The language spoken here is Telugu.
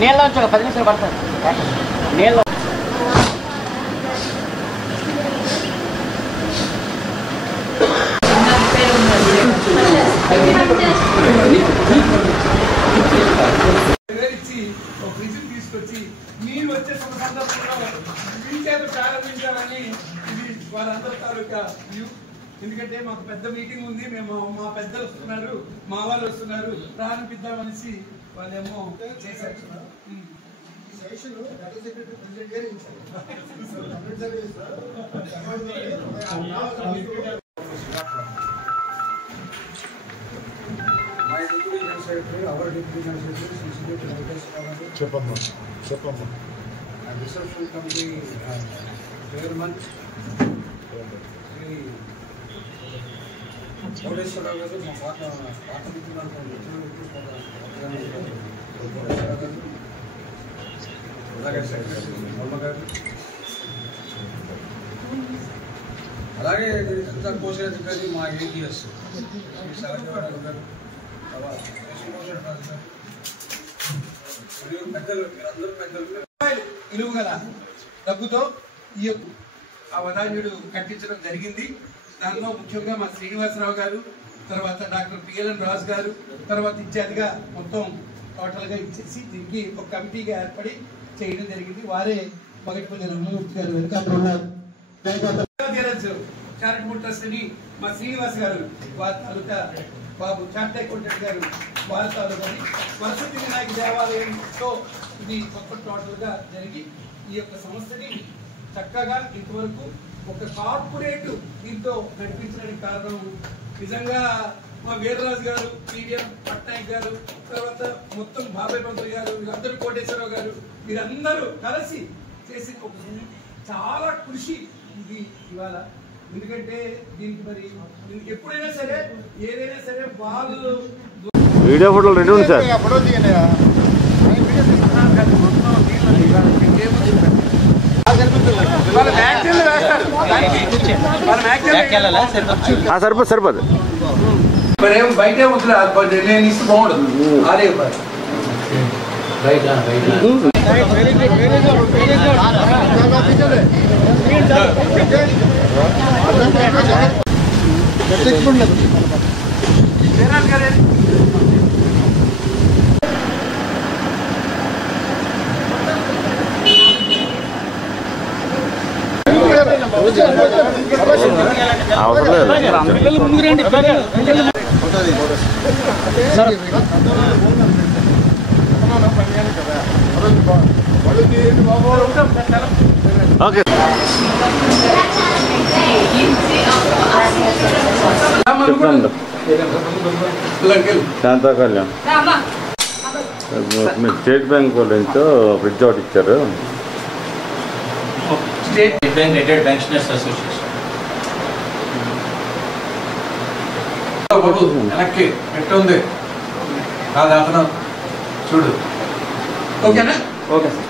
నీళ్ళ నుంచి ఒక 10 నిమిషాలు పడుతుంది నీళ్ళ తీసుకొచ్చి నీరు వచ్చే సందర్భంలో వీచేత ప్రారంభించాలని ఇది వాళ్ళందరి తాలూకా వ్యూ. ఎందుకంటే మాకు పెద్ద మీటింగ్ ఉంది, మేము మా పెద్దలు వస్తున్నారు, మా వాళ్ళు వస్తున్నారు, ప్రారంభిద్దామనేసి వాళ్ళేమో చేశారు. చెప్పమ్మా reception committee chairman Shri Koteswararao గారు, మా పాత అలాగే సెక్రటరీ అమ్మగారు, అలాగే కోశాధికారి మా ఏటీఎస్ శ్రీ సరజవారావు గారు, విలువ గల డబ్బుతో ఈ ఆ వదాన్యుడు కట్టించడం జరిగింది. దానిలో ముఖ్యంగా మా శ్రీనివాసరావు గారు, తర్వాత డాక్టర్ పిఎల్ఎన్ రాజు గారు, తర్వాత ఇత్యాదిగా మొత్తం టోటల్ గా ఇచ్చేసి దీనికి ఒక కమిటీగా ఏర్పడి చేయడం జరిగింది. వారే మొదటిపల్లి రమణమూర్తి గారు వెనుకాల ఉన్నారు. చారిటబుల్ ట్రస్ట్ అని మా శ్రీనివాస్ గారు, వారి తాలూకా బాబు చార్ట్ అకౌంటెంట్ గారు, వారి తాలూకా వరసతి వినాయక దేవాలయంతో ఇది మొత్తం టోటల్ గా జరిగి ఈ యొక్క సంస్థని చక్కగా ఇంతవరకు ఒక కార్పొరేట్ దీంతో నడిపించడానికి కారణం నిజంగా మా వీర్రాజు గారు, పీడిఎం పట్నాయక్ గారు, తర్వాత మొత్తం బాబాయ్ పంతులు గారు, వీళ్ళందరూ కోటేశ్వరరావు గారు, వీరందరూ కలిసి చేసి చాలా కృషి ఇది ఇవాళ. ఎందుకంటే దీనికి మరి ఎప్పుడైనా సరే ఏదైనా సరే వాళ్ళు వీడియో ఫోటోలు రెడీ ఉంది సార్. సరిపోదు సరిపోదు మరేం బయటే వద్దులే, నేను ఇస్తే బాగుండదు. అదే ఓకే శాంతా కళ్యాణ్ మీరు స్టేట్ బ్యాంక్ నుంచి ఫ్రిడ్జ్ ఒకటి ఇచ్చారు. State bank retired pensioners association వెనక్కి ఎట్టుంది కాదు అతను చూడు. ఓకేనా? Okay sir.